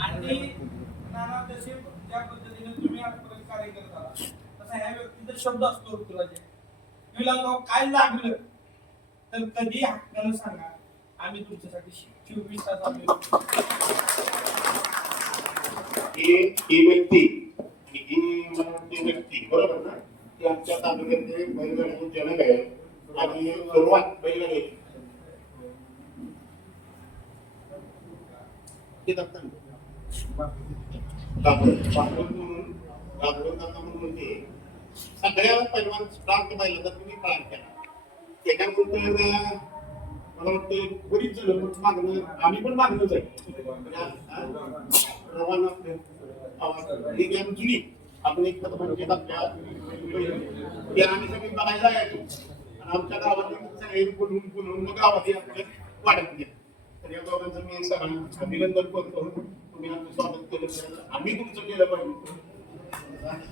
आणि नाना जसे ज्या पद्धतीने तुम्ही आजपर्यंत कार्य करत आला तसा ह्या व्यक्तीचा शब्द असतो तुलाचे विलासभाऊ काय लागलं? तर कधी हक्कानं सांगा आम्ही तुमच्यासाठी चोवीस तास आम्ही व्यक्ती ही व्यक्ती बरोबर ना? ती आमच्या तालुक्यातले बैलगाडी जनक आहे आणि सुरुवात बैलगाडी ते सगळ्या पैलवान स्टार्ट तुम्ही पार केला त्याच्यानंतर मला वाटतं बरीच जण मागणं आम्ही पण मागणंच आहे रवाना जुनी आपण एक म्हणजे ते आम्ही सगळे बघायला यायचो आमच्या गावात सगळे बोलून बोलून मग गावात वाटत नाही मी सगळ्यांना अभिनंदन करतो. तुम्ही आमचं स्वागत केलं. आम्ही तुमचं केलं पाहिजे.